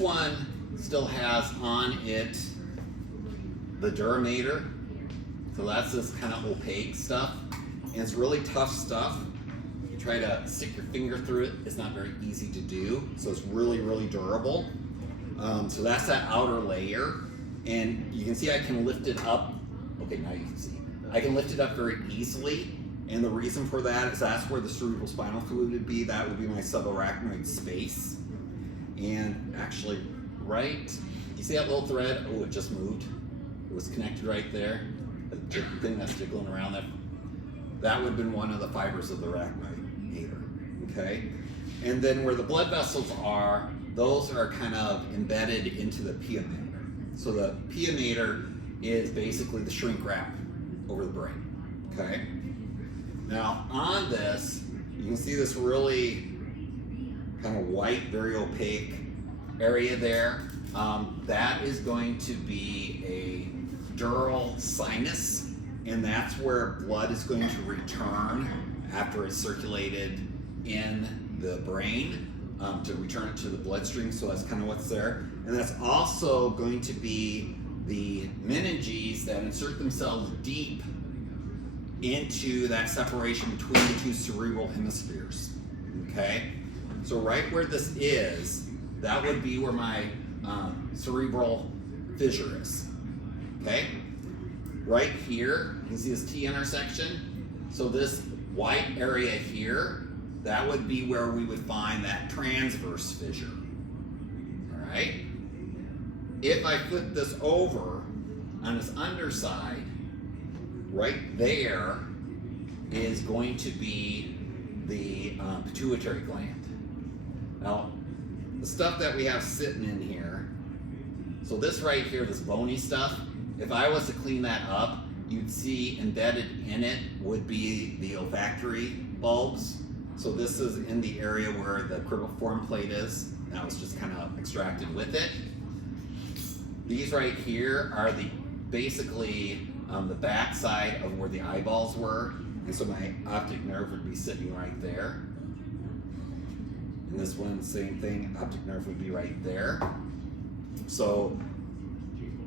one still has on it the Duramator. So that's this kind of opaque stuff. And it's really tough stuff. You try to stick your finger through it, it's not very easy to do. So it's really, really durable. So that's that outer layer. And you can see I can lift it up. Okay, now you can see. I can lift it up very easily. And the reason for that is that's where the cerebral spinal fluid would be. That would be my subarachnoid space. And actually, right, you see that little thread? Oh, it just moved. It was connected right there. The thing that's jiggling around there. That would have been one of the fibers of the arachnoid, okay? And then where the blood vessels are, those are kind of embedded into the pia mater. So the pia mater is basically the shrink wrap over the brain, okay? Now on this, you can see this really kind of white, very opaque area there. That is going to be a dural sinus, and that's where blood is going to return after it's circulated in the brain to return it to the bloodstream. So that's kind of what's there. And that's also going to be the meninges that insert themselves deep into that separation between the two cerebral hemispheres, okay? So right where this is, that would be where my cerebral fissure is, okay? Right here, you can see this T intersection. So this white area here, that would be where we would find that transverse fissure, all right? If I flip this over on this underside, right there is going to be the pituitary gland. Now, the stuff that we have sitting in here, so this right here, this bony stuff, if I was to clean that up, you'd see embedded in it would be the olfactory bulbs. So this is in the area where the cribriform plate is. That was just kind of extracted with it. These right here are the basically the back side of where the eyeballs were. And so my optic nerve would be sitting right there. And this one, same thing, optic nerve would be right there. So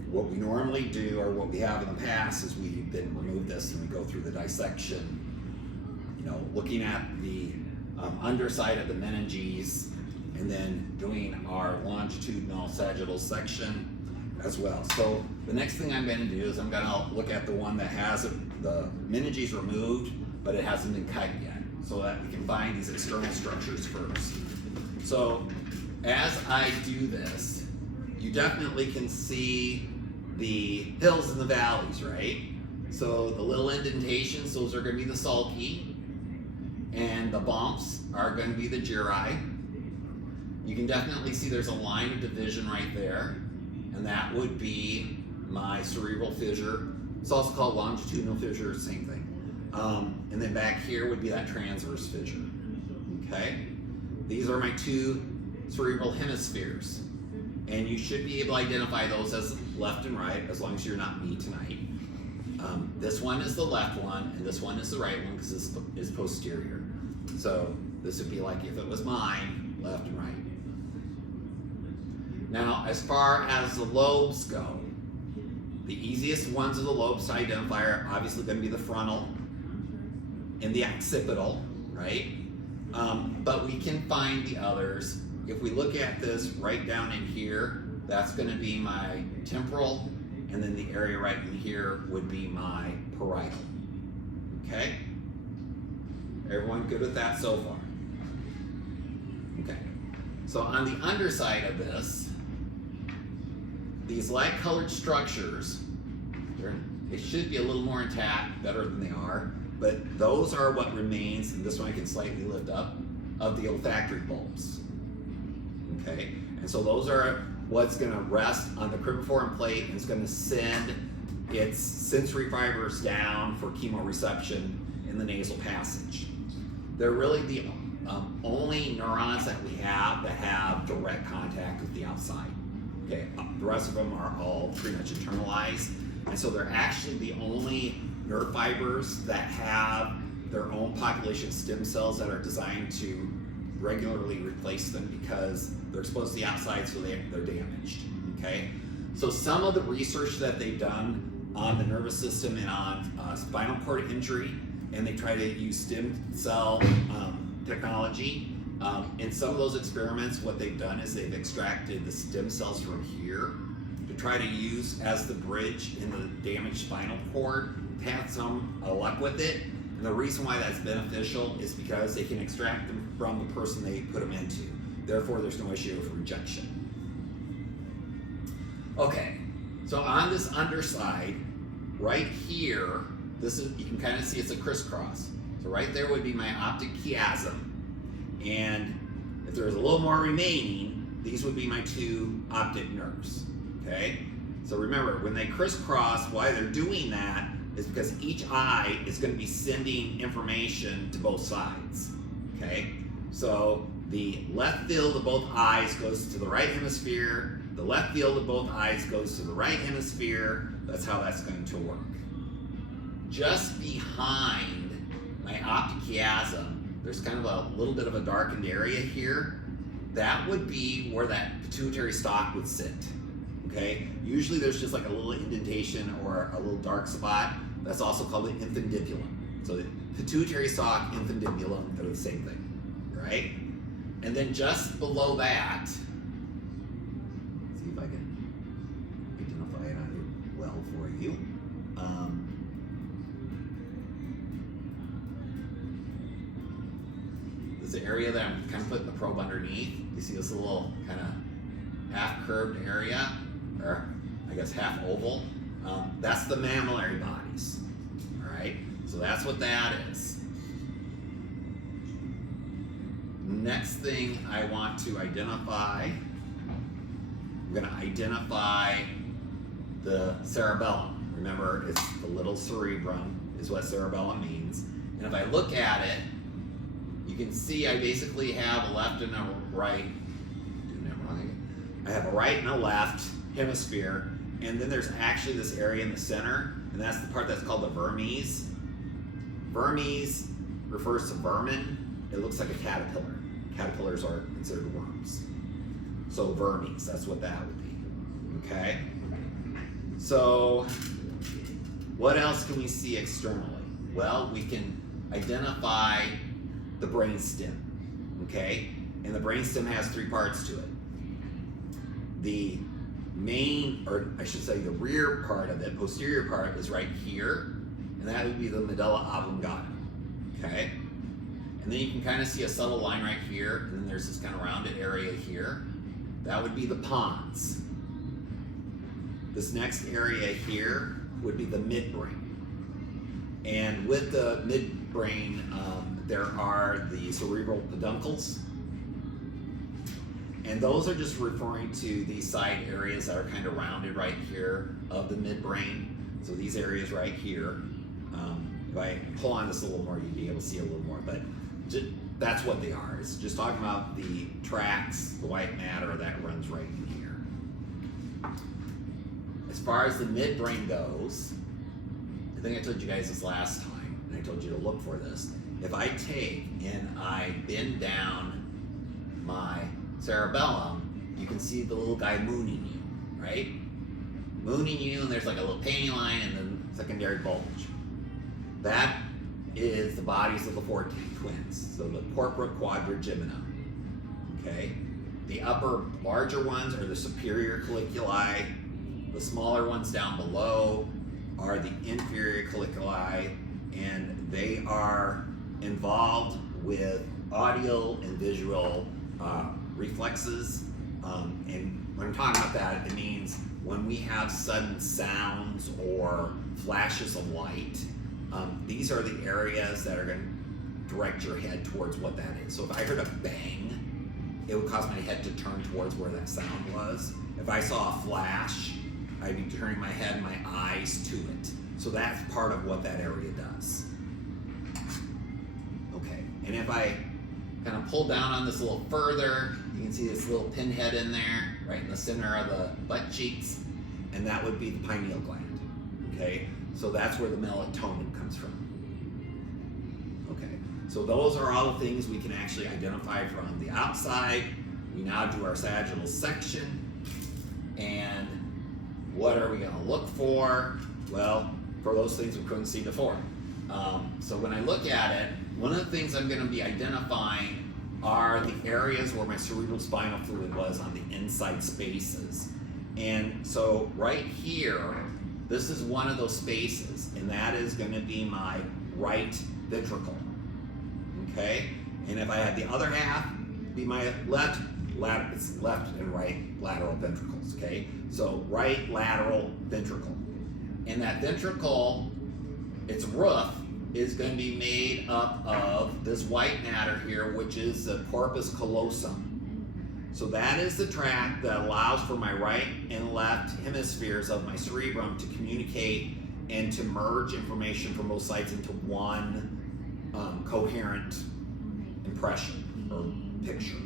what we normally do, or what we have in the past, is we then remove this and we go through the dissection, you know, looking at the underside of the meninges, and then doing our longitudinal sagittal section as well. So the next thing I'm going to do is I'm going to look at the one that has the meninges removed, but it hasn't been cut yet, so that we can find these external structures first. So as I do this, you definitely can see the hills and the valleys, right? So the little indentations, those are going to be the sulci, and the bumps are going to be the gyri. You can definitely see there's a line of division right there, and that would be my cerebral fissure. It's also called longitudinal fissure, same thing. And then back here would be that transverse fissure, okay? These are my two cerebral hemispheres, and you should be able to identify those as left and right, as long as you're not me tonight. This one is the left one, and this one is the right one, because this is posterior. So this would be like if it was mine, left and right. Now, as far as the lobes go, the easiest ones of the lobes to identify are obviously going to be the frontal and the occipital, right? But we can find the others. If we look at this right down in here, that's going to be my temporal, and then the area right in here would be my parietal. Okay? Everyone good with that so far? Okay. So on the underside of this, these light-colored structures, they should be a little more intact, better than they are, but those are what remains, and this one I can slightly lift up, of the olfactory bulbs. Okay? And so those are what's going to rest on the cribriform plate, and it's going to send its sensory fibers down for chemoreception in the nasal passage. They're really the only neurons that we have that have direct contact with the outside. Okay, the rest of them are all pretty much internalized, and so they're actually the only nerve fibers that have their own population stem cells that are designed to regularly replace them because they're exposed to the outside, so they're damaged. Okay, so some of the research that they've done on the nervous system and on spinal cord injury, and they try to use stem cell technology. In some of those experiments, what they've done is they've extracted the stem cells from here to try to use as the bridge in the damaged spinal cord. They've had some luck with it, and the reason why that's beneficial is because they can extract them from the person they put them into. Therefore, there's no issue of rejection. Okay, so on this underside, right here, this is, you can kind of see it's a crisscross. So right there would be my optic chiasm. And if there's a little more remaining, these would be my two optic nerves, okay? So remember, when they crisscross, why they're doing that is because each eye is going to be sending information to both sides, okay? So the left field of both eyes goes to the right hemisphere, the left field of both eyes goes to the right hemisphere. That's how that's going to work. Just behind my optic chiasm, there's kind of a little bit of a darkened area here. That would be where that pituitary stalk would sit, okay? Usually there's just like a little indentation or a little dark spot. That's also called the infundibulum. So the pituitary stalk, infundibulum, they're the same thing, right? And then just below that, see if I can identify it on here well for you. The area that I'm kind of putting the probe underneath. You see this little kind of half curved area, or I guess half oval. That's the mammillary bodies. All right, so that's what that is. Next thing I want to identify, I'm going to identify the cerebellum. Remember, it's the little cerebrum is what cerebellum means. And if I look at it, you can see I basically have a left and a right. I have a right and a left hemisphere, and then there's actually this area in the center, and that's the part that's called the vermes. Vermes refers to vermin. It looks like a caterpillar. Caterpillars are considered worms. So vermes, that's what that would be. Okay? So what else can we see externally? Well, we can identify the brainstem, okay? And the brainstem has three parts to it. The main, or I should say the rear part of it, posterior part, is right here, and that would be the medulla oblongata, okay? And then you can kind of see a subtle line right here, and then there's this kind of rounded area here. That would be the pons. This next area here would be the midbrain. And with the midbrain, there are the cerebral peduncles. And those are just referring to these side areas that are kind of rounded right here of the midbrain. So these areas right here. If I pull on this a little more, you'd be able to see a little more. But that's what they are. It's just talking about the tracts, the white matter that runs right in here. As far as the midbrain goes, I think I told you guys this last time, and I told you to look for this. If I take and I bend down my cerebellum, you can see the little guy mooning you, right? Mooning you, and there's like a little painting line and then secondary bulge. That is the bodies of the 14 twins, so the corpora quadrigemina, okay? The upper larger ones are the superior colliculi. The smaller ones down below are the inferior colliculi, and they are involved with audio and visual reflexes. And when I'm talking about that, it means when we have sudden sounds or flashes of light, these are the areas that are going to direct your head towards what that is. So if I heard a bang, it would cause my head to turn towards where that sound was. If I saw a flash, I'd be turning my head and my eyes to it. So that's part of what that area does. Okay, and if I kind of pull down on this a little further, you can see this little pinhead in there, right in the center of the butt cheeks, and that would be the pineal gland, okay? So that's where the melatonin comes from. Okay, So those are all the things we can actually identify from the outside. We now do our sagittal section. And what are we going to look for? Well, for those things we couldn't see before. So when I look at it, one of the things I'm going to be identifying are the areas where my cerebrospinal fluid was on the inside spaces. And so right here, this is one of those spaces, and that is going to be my right ventricle. Okay? And if I had the other half, be my left and right lateral ventricles. Okay? So right lateral ventricle. And that ventricle, its roof, is going to be made up of this white matter here, which is the corpus callosum. So that is the tract that allows for my right and left hemispheres of my cerebrum to communicate and to merge information from both sides into one coherent impression or picture.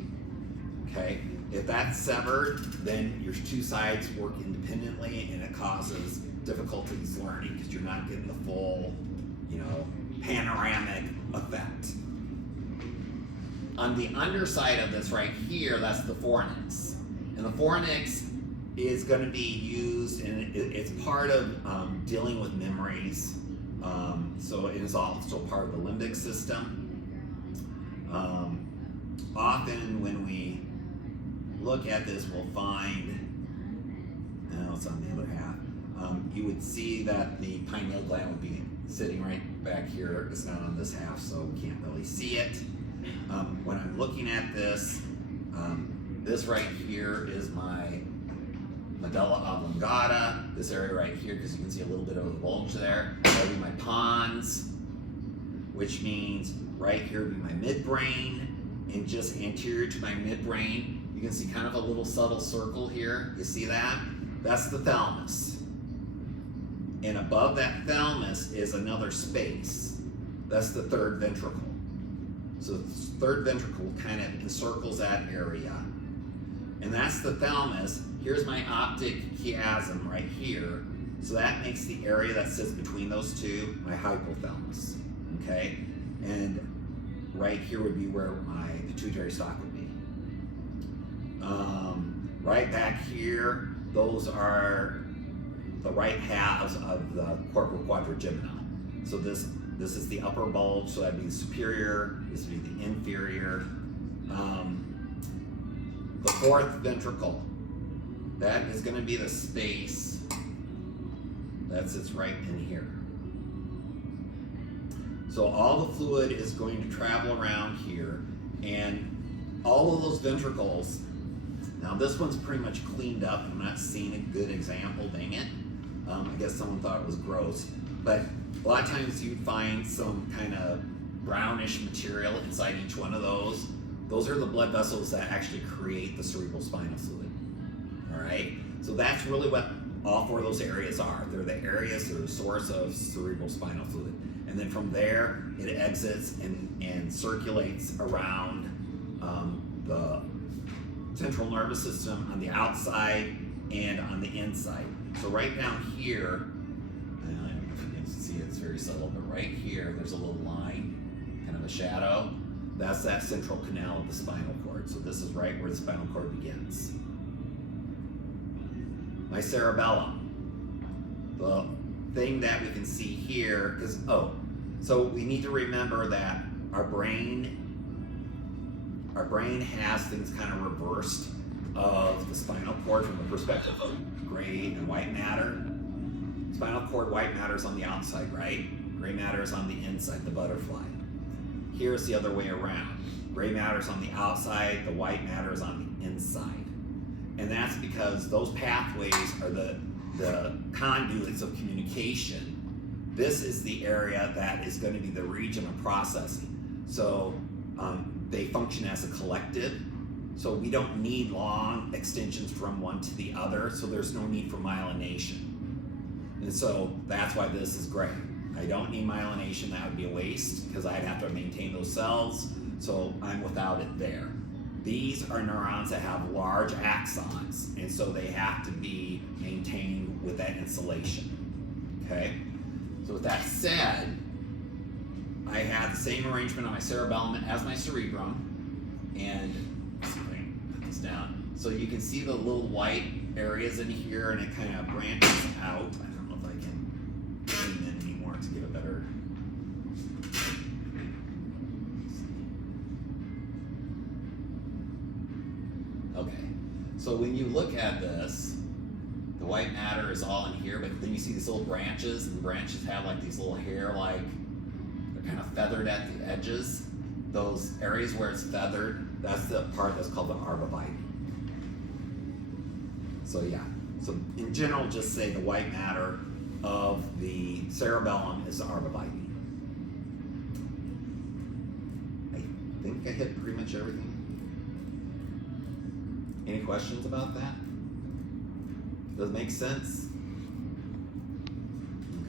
Okay? If that's severed, then your two sides work independently and it causes difficulties learning because you're not getting the full, panoramic effect. On the underside of this right here, that's the fornix. And the fornix is going to be used, and it's part of dealing with memories. So it is also part of the limbic system. Often when we look at this, we'll find, it's on the other half, you would see that the pineal gland would be sitting right back here. It's not on this half, so we can't really see it. When I'm looking at this, this right here is my medulla oblongata. This area right here, because you can see a little bit of the bulge there, that would be my pons, which means right here would be my midbrain, and just anterior to my midbrain, you can see kind of a little subtle circle here. You see that? That's the thalamus. And above that thalamus is another space. That's the third ventricle. So the third ventricle kind of encircles that area. And that's the thalamus. Here's my optic chiasm right here. So that makes the area that sits between those two my hypothalamus. Okay? And right here would be where my pituitary stalk would be. Right back here, those are the right halves of the corpora quadrigemina. So this is the upper bulge, so that'd be the superior, this would be the inferior. The fourth ventricle, that is going to be the space that sits right in here. So all the fluid is going to travel around here, and all of those ventricles, now this one's pretty much cleaned up. I'm not seeing a good example, dang it. I guess someone thought it was gross, but a lot of times you'd find some kind of brownish material inside each one of those. Those are the blood vessels that actually create the cerebrospinal fluid. All right, so that's really what all four of those areas are. They're the areas, they're the source of cerebrospinal fluid. And then from there, it exits and circulates around the central nervous system on the outside and on the inside. So right down here, I don't know if you can see it, it's very subtle, but right here, there's a little line, kind of a shadow. That's that central canal of the spinal cord. So this is right where the spinal cord begins. My cerebellum. The thing that we can see here, so we need to remember that our brain has things kind of reversed of the spinal cord from the perspective of gray and white matter. Spinal cord, white matter is on the outside, right? Gray matter is on the inside, the butterfly. Here's the other way around. Gray matter is on the outside, the white matter is on the inside. And that's because those pathways are the conduits of communication. This is the area that is going to be the region of processing. So they function as a collective. So we don't need long extensions from one to the other, so there's no need for myelination. And so that's why this is great. I don't need myelination, that would be a waste, because I'd have to maintain those cells, so I'm without it there. These are neurons that have large axons, and so they have to be maintained with that insulation. Okay? So with that said, I had the same arrangement on my cerebellum as my cerebrum, and let's see if I can put this down. So you can see the little white areas in here, and it kind of branches out. I don't know if I can zoom in anymore to get a better. Okay, so when you look at this, the white matter is all in here, but then you see these little branches, and the branches have like these little hair-like, they're kind of feathered at the edges. Those areas where it's feathered, that's the part that's called the arborvitae. So yeah, so in general, just say the white matter of the cerebellum is the arborvitae. I think I hit pretty much everything. Any questions about that? Does it make sense?